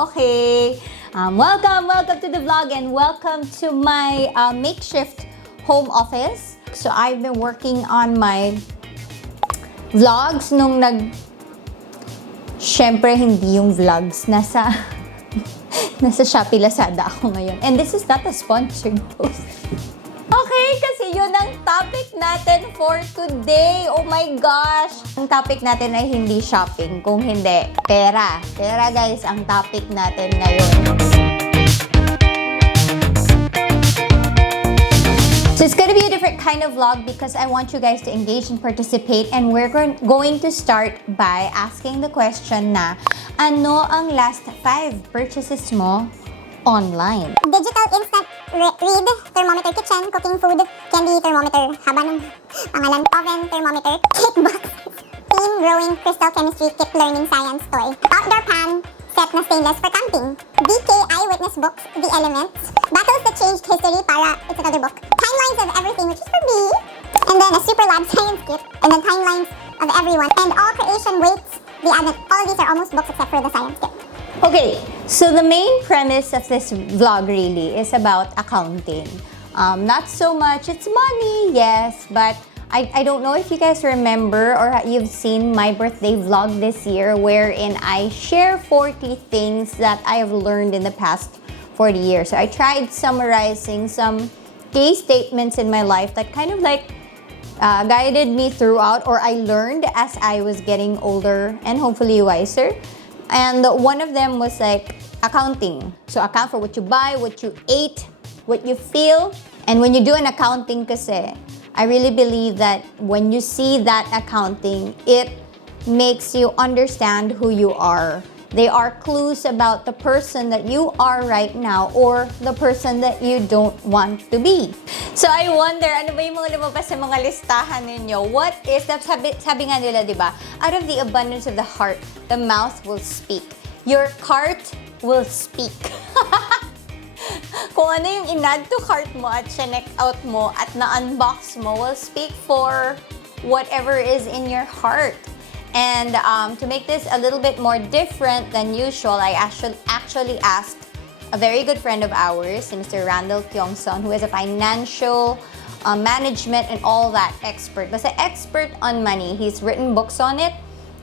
Okay. Welcome to the vlog and welcome to my makeshift home office. So I've been working on my vlogs nung Siyempre, hindi yung vlogs. Nasa Shopee Lazada ako ngayon. And this is not a sponsored post. Okay, kasi yun ang topic natin for today. Oh my gosh! Ang topic natin ay hindi shopping. Kung hindi, pera. Pera guys, ang topic natin ngayon. So it's gonna be a different kind of vlog because I want you guys to engage and participate, and we're going to start by asking the question na, ano ang last 5 purchases mo online? Digital instant read, thermometer kitchen, cooking food, candy thermometer, habang, pangalan, oven thermometer, cake box, team growing crystal chemistry kit learning science toy, outdoor pan, set na stainless for camping, DK eyewitness books, The Elements, Battles That Changed History para it's another book, Timelines of Everything which is for me, and then a Super Lab Science kit, and then Timelines of Everyone, and All Creation Waits, The Advent. All of these are almost books except for the science kit. Okay, so the main premise of this vlog really is about accounting. Not so much, it's money, yes, but I don't know if you guys remember or you've seen my birthday vlog this year wherein I share 40 things that I have learned in the past 40 years. So I tried summarizing some key statements in my life that kind of like guided me throughout, or I learned as I was getting older and hopefully wiser. And one of them was like accounting. So account for what you buy, what you ate, what you feel. And when you do an accounting kasi, I really believe that when you see that accounting, it makes you understand who you are. They are clues about the person that you are right now or the person that you don't want to be. So I wonder, ano ba yung mga lumabas sa mga listahan ninyo? What is that? Sabi nga nila, di ba? Out of the abundance of the heart, the mouth will speak. Your cart will speak. Kung ano yung in-add to cart mo at check out mo at na-unbox mo will speak for whatever is in your heart. And to make this a little bit more different than usual, I actually asked a very good friend of ours, Mr. Randall Kyongson, who is a financial management and all that expert. Basta expert on money. He's written books on it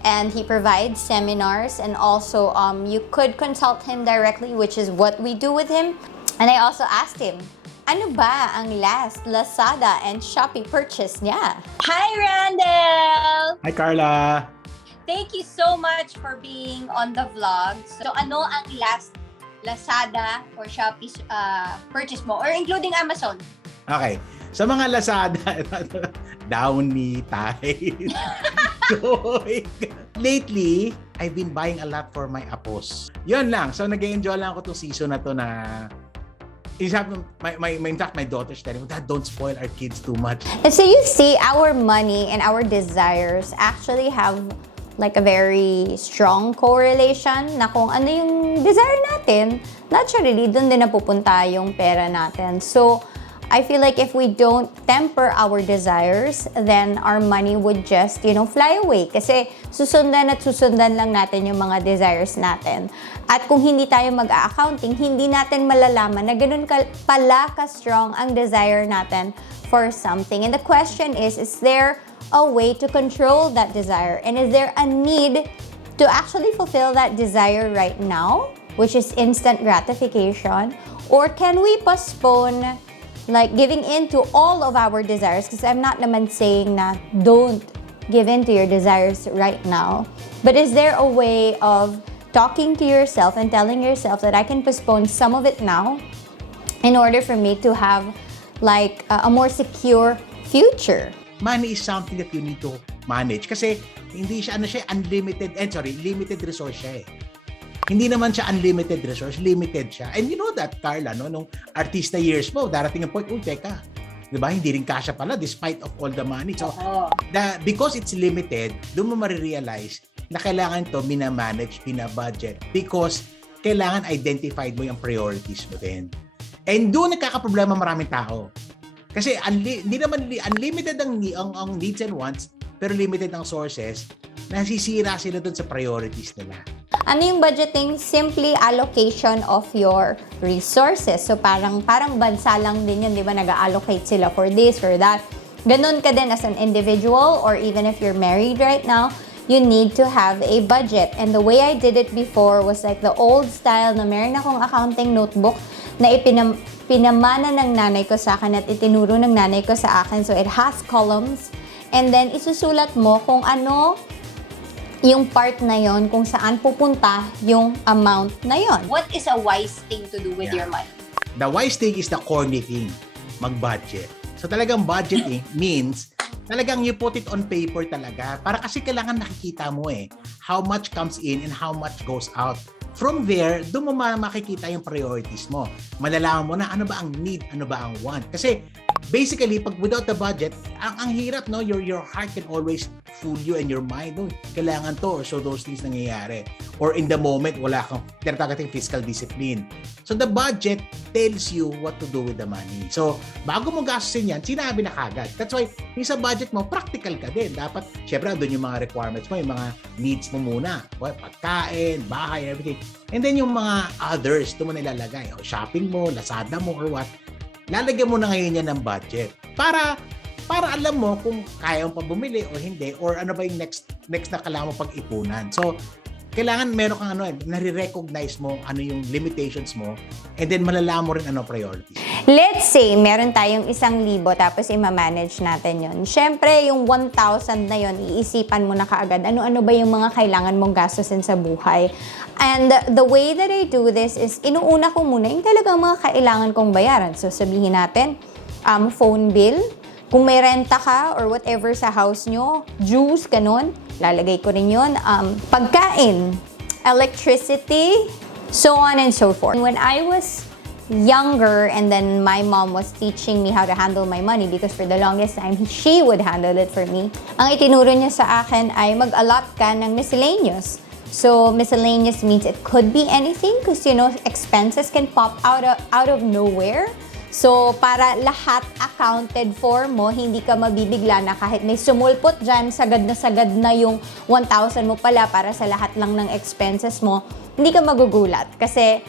and he provides seminars, and also you could consult him directly, which is what we do with him. And I also asked him, ano ba ang last Lazada and Shopee purchase niya? Hi, Randall! Hi, Carla! Thank you so much for being on the vlog. So, ano ang last Lazada or Shopee purchase mo? Or including Amazon? Okay. Sa mga Lazada, Downy, Tide, Joy. Lately, I've been buying a lot for my apos. Yun lang. So, nag-enjoy lang ako itong season na to na in fact, my daughter's telling me, Dad, don't spoil our kids too much. And so you see, our money and our desires actually have like a very strong correlation na kung ano yung desire natin, naturally, dun din napupunta yung pera natin. So, I feel like if we don't temper our desires, then our money would just, fly away. Kasi susundan lang natin yung mga desires natin. At kung hindi tayo mag-accounting, hindi natin malalaman na ganun pala ka-strong ang desire natin for something. And the question is there a way to control that desire? And is there a need to actually fulfill that desire right now, which is instant gratification? Or can we postpone like giving in to all of our desires? Because I'm not naman saying na don't give in to your desires right now. But is there a way of talking to yourself and telling yourself that I can postpone some of it now in order for me to have like a more secure future? Money is something that you need to manage kasi hindi siya limited resource siya eh. Hindi naman siya unlimited resource, limited siya. And you know that, Carla, no? Nung artista years mo, darating ang point, teka, diba? Hindi rin kasya pala despite of all the money. So, because it's limited, doon mo marirealize na kailangan to minamanage, pinabudget because kailangan identified mo yung priorities mo din. And doon nagkakaproblema maraming tao. Kasi hindi naman unlimited ang needs and wants, pero limited ang sources, nasisira sila doon sa priorities nila. Ano yung budgeting? Simply allocation of your resources. So parang bansa lang din yun, di ba? Nag-allocate sila for this or that. Ganun ka din as an individual, or even if you're married right now, you need to have a budget. And the way I did it before was like the old style na meron akong accounting notebook na pinamana ng nanay ko sa akin at itinuro ng nanay ko sa akin. So it has columns. And then isusulat mo kung ano yung part na yon, kung saan pupunta yung amount na yon. What is a wise thing to do with your money? The wise thing is the corny thing, mag-budget. So talagang budgeting means talagang you put it on paper talaga. Para kasi kailangan nakikita mo how much comes in and how much goes out. From there, doon mo makikita yung priorities mo. Malalaman mo na ano ba ang need, ano ba ang want. Kasi basically, pag without the budget, ang hirap, no? Your heart can always fool you and your mind. No? Kailangan to, or so those things nangyayari. Or in the moment, wala kang tinatagating fiscal discipline. So the budget tells you what to do with the money. So bago mo gastusin yan, sinabi na kagad. That's why, yung sa budget mo, practical ka din. Dapat, syempre, doon yung mga requirements mo, yung mga needs mo muna. Well, pagkain, bahay, everything. And then yung mga others, doon mo nilalagay. O shopping mo, Lazada mo, or what. Lalagyan mo na ngayon yan ng budget para alam mo kung kaya mo pa bumili o hindi, or ano ba yung next na kailangan mo pag-ipunan. So, kailangan meron kang nare-recognize mo ano yung limitations mo, and then malalaman mo rin ano priorities. Let's say, meron tayong 1,000 tapos i-manage natin yon. Siyempre, yung 1,000 na yon, iisipan mo na kaagad ano-ano ba yung mga kailangan mong gastusin sa buhay. And the way that I do this is, inuuna ko muna yung talagang mga kailangan kong bayaran. So, sabihin natin, phone bill, kung may renta ka or whatever sa house nyo, juice, ganun, lalagay ko rin yun. Pagkain, electricity, so on and so forth. When I was younger, and then my mom was teaching me how to handle my money, because for the longest time, she would handle it for me. Ang itinuro niya sa akin ay mag-allot ka ng miscellaneous. So miscellaneous means it could be anything, because expenses can pop out of nowhere. So para lahat accounted for mo, hindi ka mabibigla na kahit may sumulpot dyan, sagad na yung 1,000 mo pala para sa lahat lang ng expenses mo, hindi ka magugulat kasi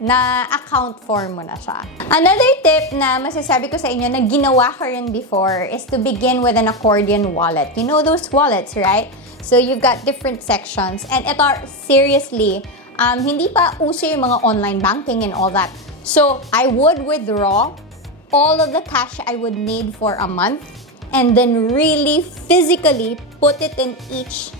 na-account for mo na siya. Another tip na masasabi ko sa inyo na ginawa ko rin before is to begin with an accordion wallet. You know those wallets, right? So you've got different sections. And ito, seriously, hindi pa uso yung mga online banking and all that. So I would withdraw all of the cash I would need for a month and then really physically put it in each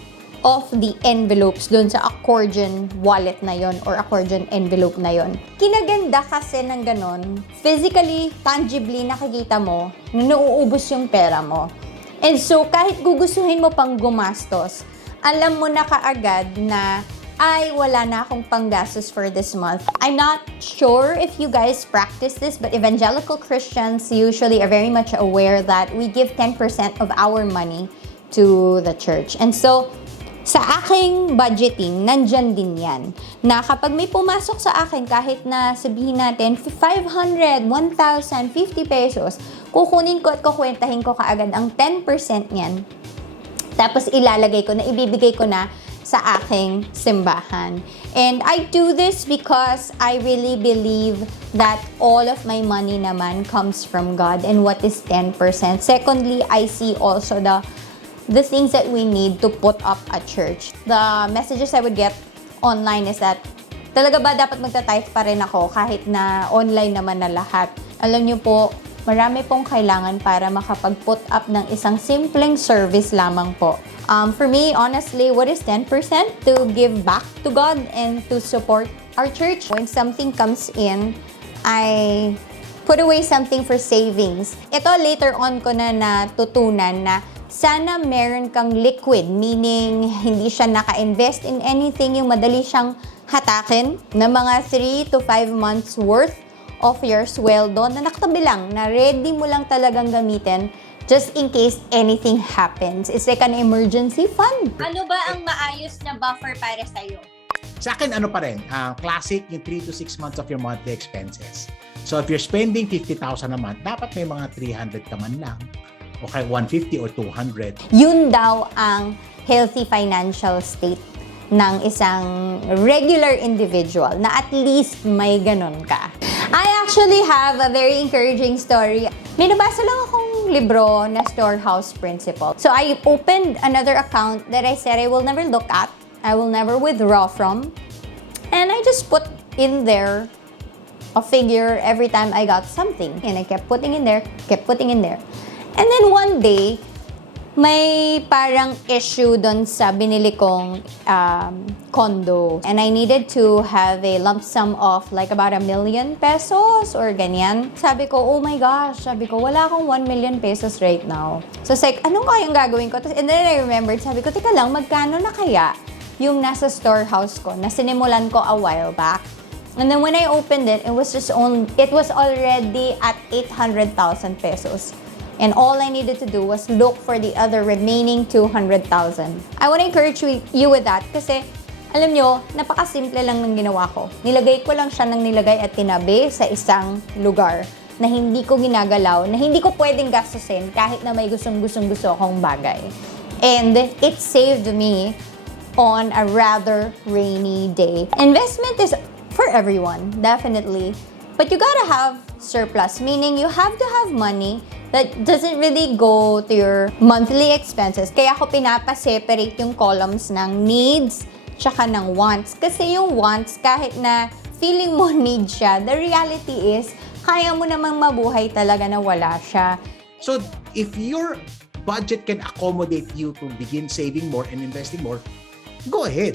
of the envelopes dun sa accordion wallet na yon or accordion envelope na yon. Kinaganda kasi ng ganon, physically, tangibly nakikita mo na nauubos yung pera mo. And so kahit gugustuhin mo pang gumastos, alam mo na kaagad na ay wala na akong panggastos for this month. I'm not sure if you guys practice this, but evangelical Christians usually are very much aware that we give 10% of our money to the church. And so, sa aking budgeting, nandyan din yan. Na kapag may pumasok sa akin, kahit na sabihin natin 500, 1,000, 50 pesos, kukunin ko at kukwentahin ko kaagad ang 10% niyan. Tapos ilalagay ko na, ibibigay ko na sa aking simbahan. And I do this because I really believe that all of my money naman comes from God. And what is 10%? Secondly, I see also the things that we need to put up a church. The messages I would get online is that, talaga ba dapat magta-tithe pa rin ako kahit na online naman na lahat? Alam niyo po, marami pong kailangan para makapag-put up ng isang simpleng service lamang po. For me, honestly, what is 10%? To give back to God and to support our church. When something comes in, I put away something for savings. Ito later on ko na natutunan na sana meron kang liquid, meaning hindi siya naka-invest in anything, yung madali siyang hatakin na mga 3 to 5 months worth of your sweldo na nakatabi lang, na ready mo lang talagang gamitin just in case anything happens. It's like an emergency fund. Ano ba ang maayos na buffer para sa'yo? Sa akin, ano pa rin, classic, yung 3 to 6 months of your monthly expenses. So if you're spending 50,000 a month, dapat may mga 300 ka man lang. Okay, 150 or 200. Yun daw ang healthy financial state ng isang regular individual na at least may ganon ka. I actually have a very encouraging story. May nabasa lang akong libro na Storehouse Principle. So I opened another account that I said I will never look at, I will never withdraw from, and I just put in there a figure every time I got something. And I kept putting in there, kept putting in there. And then one day, may parang issue doon sa binili kong condo. And I needed to have a lump sum of like about 1 million pesos or ganyan. Sabi ko, oh my gosh, sabi ko, wala akong 1 million pesos right now. So it's like, anong kayang gagawin ko? And then I remembered, sabi ko, teka lang, magkano na kaya yung nasa storehouse ko na sinimulan ko a while back? And then when I opened it, it was already at 800,000 pesos. And all I needed to do was look for the other remaining 200,000. I want to encourage you with that kasi, alam nyo, napakasimple lang ng ginawa ko. Nilagay ko lang siya ng nilagay at tinabi sa isang lugar na hindi ko ginagalaw, na hindi ko pwedeng gastusin kahit na may gusto akong bagay. And it saved me on a rather rainy day. Investment is for everyone, definitely. But you gotta have surplus, meaning you have to have money that doesn't really go to your monthly expenses. Kaya ako pinapa-separate yung columns ng needs tsaka ng wants. Kasi yung wants, kahit na feeling mo need siya, the reality is, kaya mo namang mabuhay talaga na wala siya. So, if your budget can accommodate you to begin saving more and investing more, go ahead.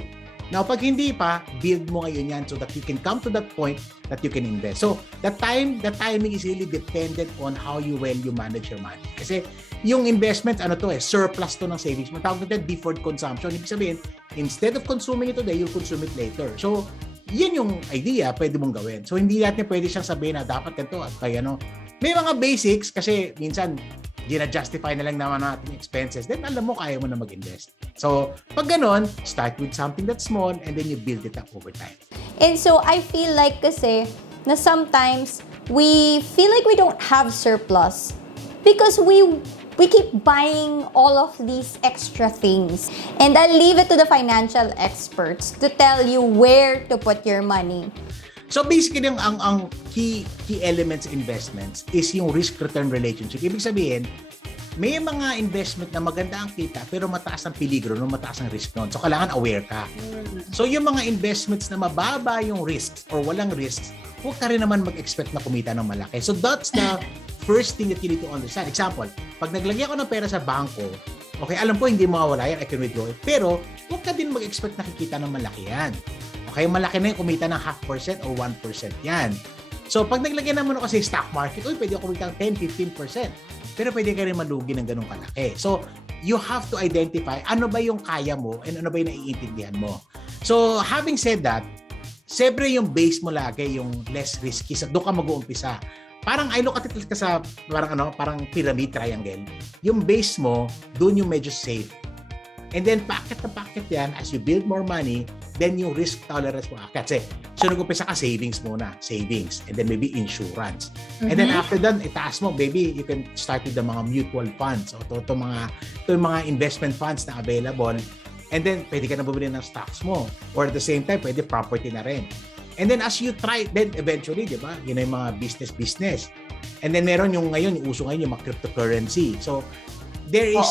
Now, pag hindi pa, build mo ngayon yan so that you can come to that point that you can invest. So, the timing is really dependent on how you manage your money. Kasi yung investment, surplus to ng savings mo. Tawag natin deferred consumption. Ibig sabihin, instead of consuming it today, you'll consume it later. So, yan yung idea, pwede mong gawin. So, hindi natin pwede siyang sabihin na dapat ganito at kaya may mga basics kasi minsan, gina-justify na lang naman natin yung expenses, then alam mo, kaya mo na mag-invest. So, pag ganon, start with something that's small and then you build it up over time. And so, I feel like kasi na sometimes we feel like we don't have surplus because we keep buying all of these extra things. And I'll leave it to the financial experts to tell you where to put your money. So basically, ang key elements investments is yung risk-return relationship. Ibig sabihin, may mga investment na maganda ang kita pero mataas ang peligro, mataas ang risk nun. So kailangan aware ka. So yung mga investments na mababa yung risks or walang risks, huwag ka rin naman mag-expect na kumita ng malaki. So that's the first thing that you need to understand. Example, pag naglagay ako ng pera sa bangko, okay, alam ko hindi mawawala yan, I can withdraw it. Pero huwag ka din mag-expect na kikita ng malaki yan. Okay, malaki na yung kumita ng 0.5% or 1% yan. So, pag naglagay naman ako sa stock market, pwede ako kumita ng 10-15%. Pero pwede ka rin malugi ng ganung kalaki. So, you have to identify ano ba yung kaya mo and ano ba yung naiintindihan mo. So, having said that, siyempre yung base mo lagi, yung less risky, doon ka mag-uumpisa. Parang I look at it sa parang pyramid triangle. Yung base mo, doon yung medyo safe. And then, packet na packet yan, as you build more money, then yung risk tolerance mo akat. Kasi, so nag-umpisa ka savings muna. Savings. And then maybe insurance. Mm-hmm. And then after that, itaas mo, baby, you can start with the mga mutual funds. O ito mga investment funds na available. And then, pwede ka na bumili ng stocks mo. Or at the same time, pwede property na rin. And then as you try, then eventually, di ba, yun ay mga business. And then meron yung ngayon, yung uso ngayon, yung mga cryptocurrency. So, there is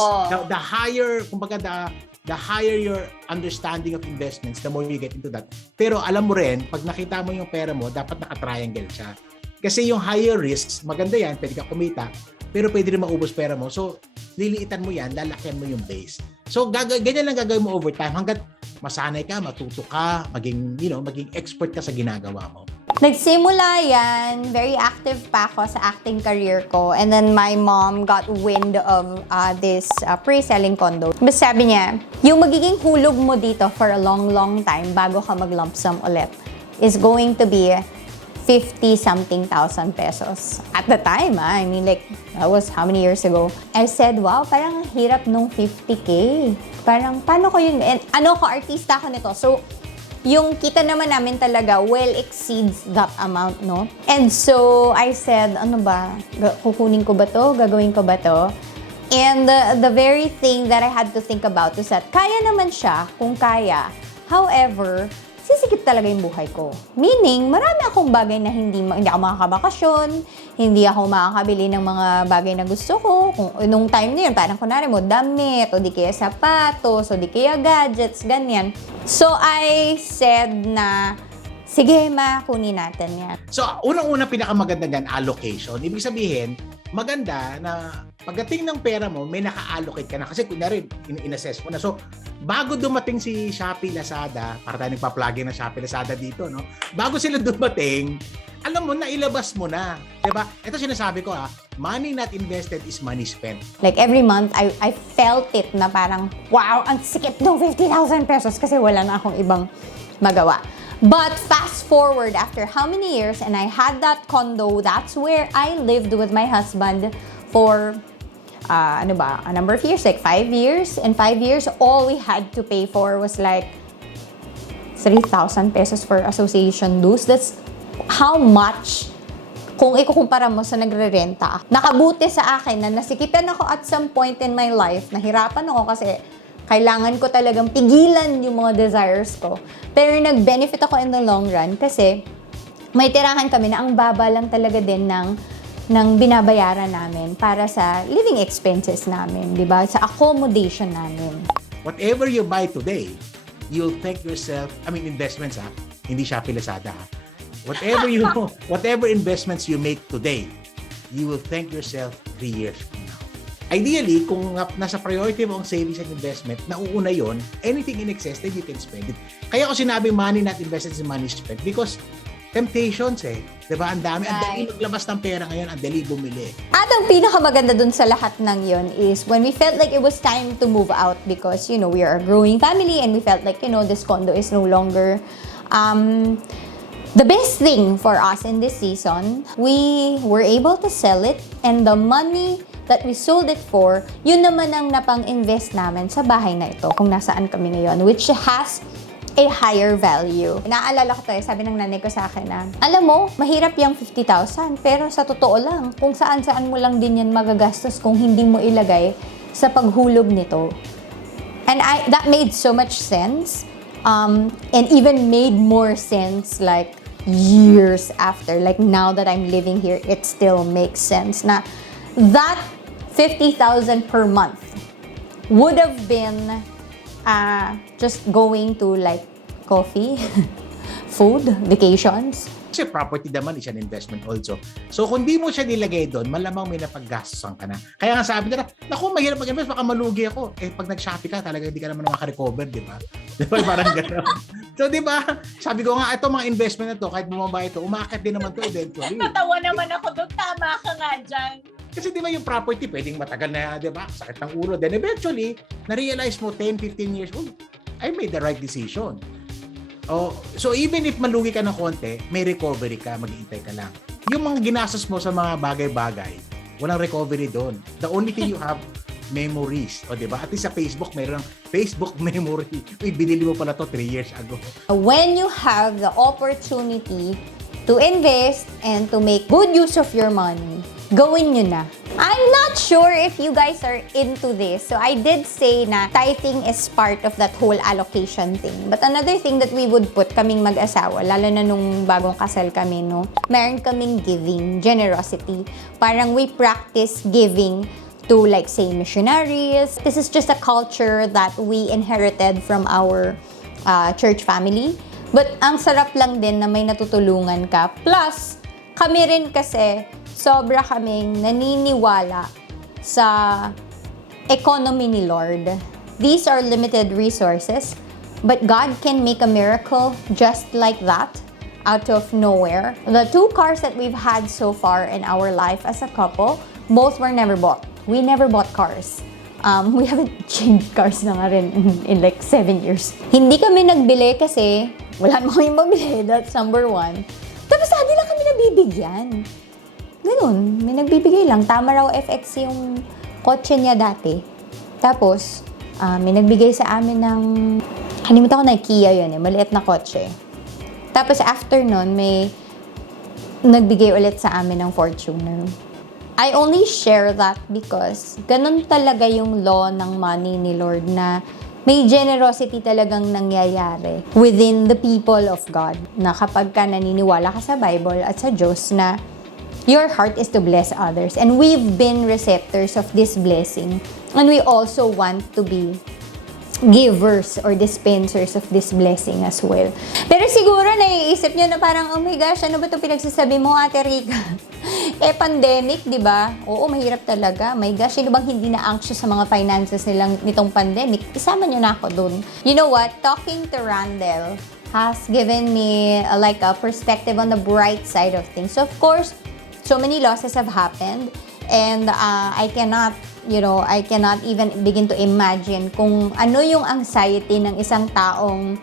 the higher, kumbaga the higher your understanding of investments, the more you get into that. Pero alam mo rin, pag nakita mo yung pera mo, dapat naka-triangle siya. Kasi yung higher risks, maganda yan, pwede ka kumita, pero pwede rin maubos pera mo. So, liliitan mo yan, lalakyan mo yung base. So, ganyan lang gagawin mo over time hanggat masanay ka, matuto ka, maging expert ka sa ginagawa mo. Nagsimula yan, very active pa ako sa acting career ko. And then my mom got wind of this pre-selling condo. Mas sabi niya, yung magiging hulog mo dito for a long, long time bago ka mag-lump sum ulit is going to be 50-something thousand pesos. At the time, I mean, like, that was how many years ago? I said, wow, parang hirap nung 50K. Parang, paano ko yun? And, artista ko nito. So, yung kita naman namin talaga well exceeds that amount, no? And so, I said, ano ba? Kukunin ko ba to? Gagawin ko ba to? And the very thing that I had to think about is that kaya naman siya, kung kaya, However, sisikip talaga yung buhay ko. Meaning, marami akong bagay na hindi ako makakabakasyon, hindi ako makakabili ng mga bagay na gusto ko. Nung time na yun, parang kunwari mo, damit, o di kaya sapatos, o di kaya gadgets, ganyan. So, I said na, sige, kunin natin yan. So, unang-una pinakamaganda niyan, allocation. Ibig sabihin, maganda na pagdating ng pera mo, may naka-allocate ka na. Kasi kunyari, in-assess mo na. So, bago dumating si Shopee, Lazada, para tayo nagpa-plugin ng Shopee, Lazada dito, no? Bago sila dumating, alam mo, nailabas mo na. Diba? Ito sinasabi ko money not invested is money spent. Like every month, I felt it na parang, wow, ang sikip ng 50,000 pesos kasi wala na akong ibang magawa. But fast forward after how many years, and I had that condo, that's where I lived with my husband for, a number of years, like 5 years. And 5 years, all we had to pay for was like 3,000 pesos for association dues. That's how much, kung ikukumpara mo sa nagre-renta. Nakabuti sa akin na nasikipan ako at some point in my life, nahirapan ako kasi kailangan ko talagang pigilan yung mga desires ko. Pero nag-benefit ako in the long run kasi may tirahan kami na ang baba lang talaga din ng binabayaran namin para sa living expenses namin, di ba? Sa accommodation namin. Whatever you buy today, you'll thank yourself, investments hindi Shopee, Lazada whatever investments you make today, you will thank yourself 3 years from now. Ideally, kung nasa priority mo ang savings and investment, nauuna yon, anything in excess, then you can spend it. Kaya ako sinabing money not invested is money spent because temptations diba? Ang dami maglabas ng pera ngayon, ang dali bumili. At ang pinakamaganda dun sa lahat ng yon is when we felt like it was time to move out because, we are a growing family and we felt like, this condo is no longer the best thing for us in this season. We were able to sell it and the money that we sold it for, yun naman ang napang-invest namin sa bahay na ito kung nasaan kami ngayon, which has a higher value. Naalala ko sabi ng nanay ko sa akin na, alam mo, mahirap yung 50,000, pero sa totoo lang, kung saan-saan mo lang din yan magagastos kung hindi mo ilagay sa paghulog nito. And that made so much sense, and even made more sense like years after. Like now that I'm living here, it still makes sense na that 50,000 per month would have been just going to like coffee, food, vacations. Kasi property naman is an investment also. So kung di mo siya nilagay doon, malamang may napaggastosan ka na. Kaya nga sabi nila, naku, mahirap mag-invest, baka malugi ako. Pag nag-Shopee ka, talaga hindi ka naman makarecover, di ba? Di ba? Parang gano'n. So di ba, sabi ko nga, ito mga investment na to, kahit bumaba ito, umakit din naman to eventually. Natawa naman ako doon, tama ka nga dyan. Kasi di ba yung property, pwedeng matagal na, di ba? Sakit ng ulo. Then eventually, na-realize mo 10, 15 years old, I made the right decision. So even if malugi ka ng konti, may recovery ka, mag-iintay ka lang. Yung mga ginastos mo sa mga bagay-bagay, walang recovery doon. The only thing you have, memories. O diba? At least sa Facebook, mayroon ng Facebook memory. Uy, binili mo pala to 3 years ago. When you have the opportunity to invest and to make good use of your money, gawin nyo na. I'm not sure if you guys are into this. So I did say na tithing is part of that whole allocation thing. But another thing that we would put kaming mag-asawa, lalo na nung bagong kasal kami, meron kaming giving, generosity. Parang we practice giving to like say missionaries. This is just a culture that we inherited from our church family. But ang sarap lang din na may natutulungan ka. Plus, kami rin kasi sobra kaming naniniwala sa economy ni Lord. These are limited resources, but God can make a miracle just like that out of nowhere. The 2 cars that we've had so far in our life as a couple, both were never bought. We never bought cars. We haven't changed cars na nga rin in like 7 years. Hindi kami nagbili kasi wala naman kami mabili. That's number 1. Tapos hindi lang kami nabibigyan. Ganun, may nagbibigay lang. Tama raw FX yung kotse niya dati. Tapos, may nagbigay sa amin ng, kalimutan ko na Kia yun maliit na kotse. Tapos after nun, may nagbigay ulit sa amin ng Fortuner. I only share that because ganun talaga yung law ng money ni Lord na may generosity talagang nangyayari within the people of God na kapag ka naniniwala ka sa Bible at sa Diyos na your heart is to bless others. And we've been receptors of this blessing. And we also want to be givers or dispensers of this blessing as well. Pero siguro naiisip nyo na parang, oh my gosh, ano ba ito pinagsasabi mo, Ate Rica? Pandemic, di ba? Oo, mahirap talaga. My gosh, sino bang hindi na-anxious sa mga finances nilang nitong pandemic? Isama nyo na ako dun. You know what? Talking to Randall has given me like a perspective on the bright side of things. So, of course, so many losses have happened, and I cannot even begin to imagine kung ano yung anxiety ng isang taong,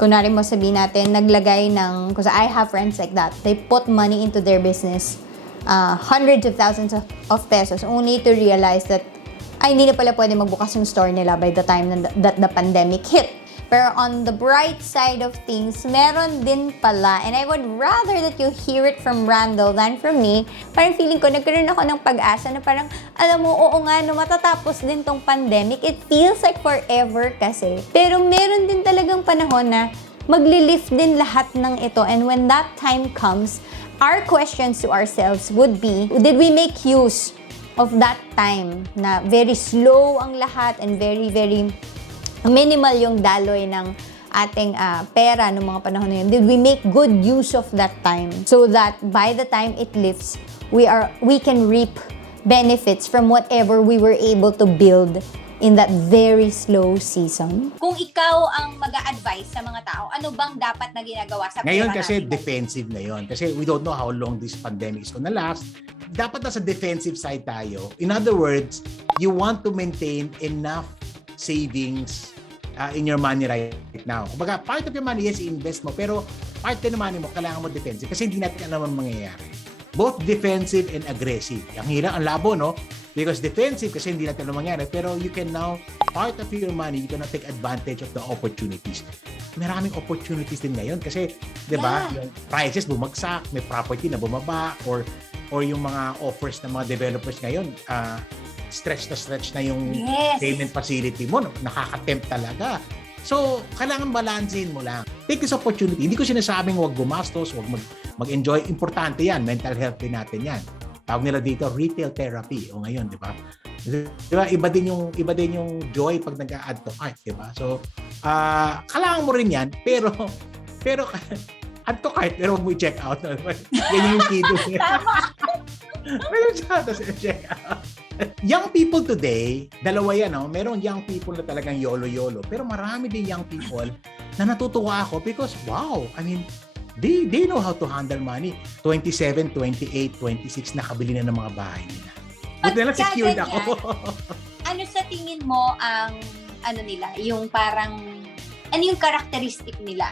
kunwari mo sabihin natin, naglagay ng, because I have friends like that, they put money into their business, hundreds of thousands of pesos, only to realize that, ay, hindi na pala pwede magbukas yung store nila by the time that the pandemic hit. Pero on the bright side of things, meron din pala. And I would rather that you hear it from Randall than from me. Parang feeling ko, nagkaroon ako ng pag-asa na parang, alam mo, oo nga, no, matatapos din tong pandemic. It feels like forever kasi. Pero meron din talagang panahon na magli-lift din lahat ng ito. And when that time comes, our questions to ourselves would be, did we make use of that time na very slow ang lahat and very, very minimal yung daloy ng ating pera noong mga panahon na yun? Did we make good use of that time so that by the time it lifts, we can reap benefits from whatever we were able to build in that very slow season? Kung ikaw ang mag-a-advise sa mga tao, ano bang dapat na ginagawa sa pera Ngayon kasi natin? defensive na yon. Kasi we don't know how long this pandemic is gonna last. Dapat nasa defensive side tayo. In other words, you want to maintain enough savings in your money right now. Kumbaga, part of your money, yes, i-invest mo, pero part din ng money mo, kailangan mo defensive kasi hindi natin alam ang mangyayari. Both defensive and aggressive. Ang hirap, ang labo, no? Because defensive kasi hindi natin alam ang mangyayari, pero you can now, part of your money, you can now take advantage of the opportunities. Maraming opportunities din ngayon kasi, di ba, yung prices bumagsak, may property na bumaba, or yung mga offers ng mga developers ngayon, stretch na yung payment facility mo, nakaka-tempt talaga. So, kailangan balansin mo lang. Take this opportunity. Hindi ko sinasabing huwag gumastos, huwag mag-enjoy. Importante yan. Mental health din natin yan. Tawag nila dito, retail therapy. O ngayon, di ba? Di ba? Iba din yung joy pag nag-add to cart, di ba? So, kailangan mo rin yan, pero add to cart, pero huwag mo i-check out. Yan yung key doon. Pero siya, tapos i-check out. Young people today, dalawa yan, no? Merong young people na talagang YOLO. Pero marami din young people na natutuwa ako because, wow, I mean, they know how to handle money. 27, 28, 26, nakabili na ng mga bahay nila. Buti na lang secured ako. Ano sa tingin mo ang, nila, yung parang, ano yung characteristic nila?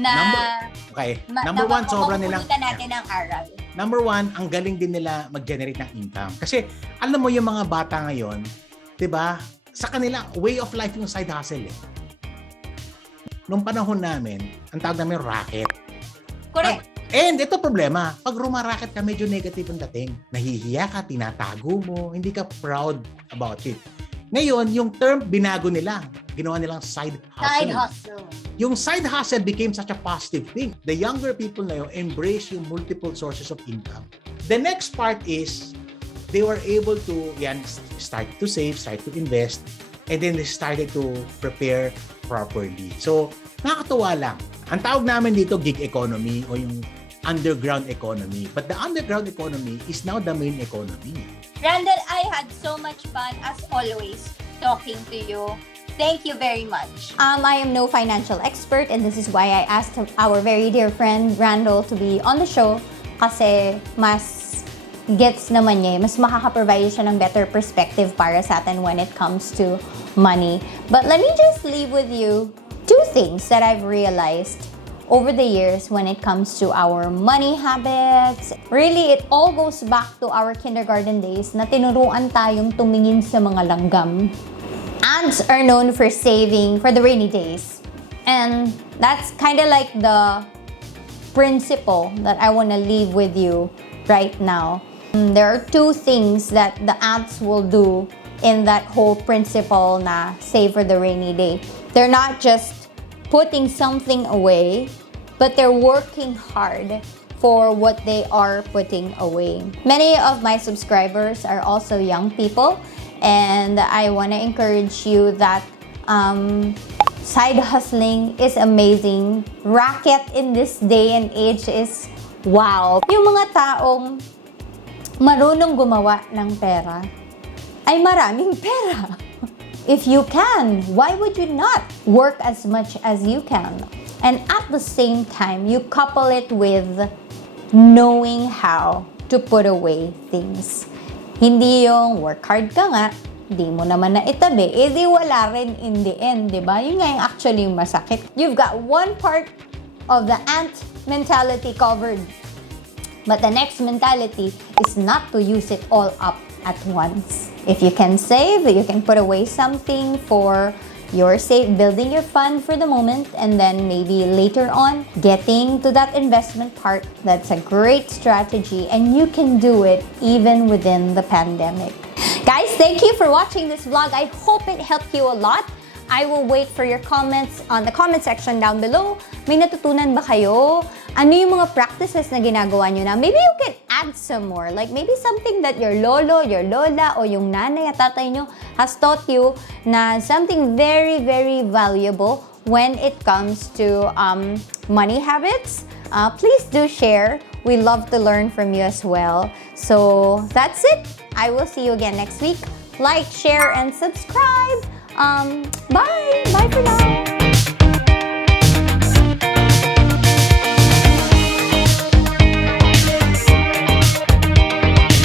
Number one, sobrang nilang... natin ang aral. Number one, ang galing din nila mag-generate ng income. Kasi, alam mo yung mga bata ngayon, di ba, sa kanila, way of life yung side hustle eh. Nung panahon namin, ang tawag namin racket. Correct. And ito problema, pag rumaracket ka, medyo negative ang dating. Nahihiya ka, tinatago mo, hindi ka proud about it. Ngayon, yung term binago nila, ginawa nilang side hustle. Side hustle. Yung side hustle became such a positive thing. The younger people na yun embrace yung multiple sources of income. The next part is, they were able to start to save, start to invest, and then they started to prepare properly. So, nakakatuwa lang. Ang tawag namin dito, gig economy o yung underground economy. But the underground economy is now the main economy. Randall, I had so much fun as always talking to you. Thank you very much. I am no financial expert, and this is why I asked our very dear friend Randall to be on the show kasi mas gets naman niya, mas makaka-provide siya ng better perspective para sa atin when it comes to money. But let me just leave with you two things that I've realized over the years when it comes to our money habits. Really, it all goes back to our kindergarten days na tinuruan tayong tumingin sa mga langgam. Ants are known for saving for the rainy days. And that's kind of like the principle that I want to leave with you right now. There are two things that the ants will do in that whole principle na save for the rainy day. They're not just putting something away, but they're working hard for what they are putting away. Many of my subscribers are also young people, and I want to encourage you that side hustling is amazing. Racket in this day and age is wow. Yung mga taong marunong gumawa ng pera ay maraming pera. If you can, why would you not work as much as you can? And at the same time, you couple it with knowing how to put away things. Hindi yung work hard ka nga, di mo naman na itabi, di wala rin in the end, di ba? Yun nga yung actually yung masakit. You've got one part of the ant mentality covered. But the next mentality is not to use it all up at once. If you can save, you can put away something for your building your fund for the moment, and then maybe later on, getting to that investment part. That's a great strategy, and you can do it even within the pandemic. Guys, thank you for watching this vlog. I hope it helped you a lot. I will wait for your comments on the comment section down below. May natutunan ba kayo? Ano yung mga practices na ginagawa nyo na? Maybe you can add some more. Like maybe something that your lolo, your lola, o yung nanay at tatay nyo has taught you na something very, very valuable when it comes to money habits. Please do share. We love to learn from you as well. So that's it. I will see you again next week. Like, share, and subscribe. Bye! Bye for now!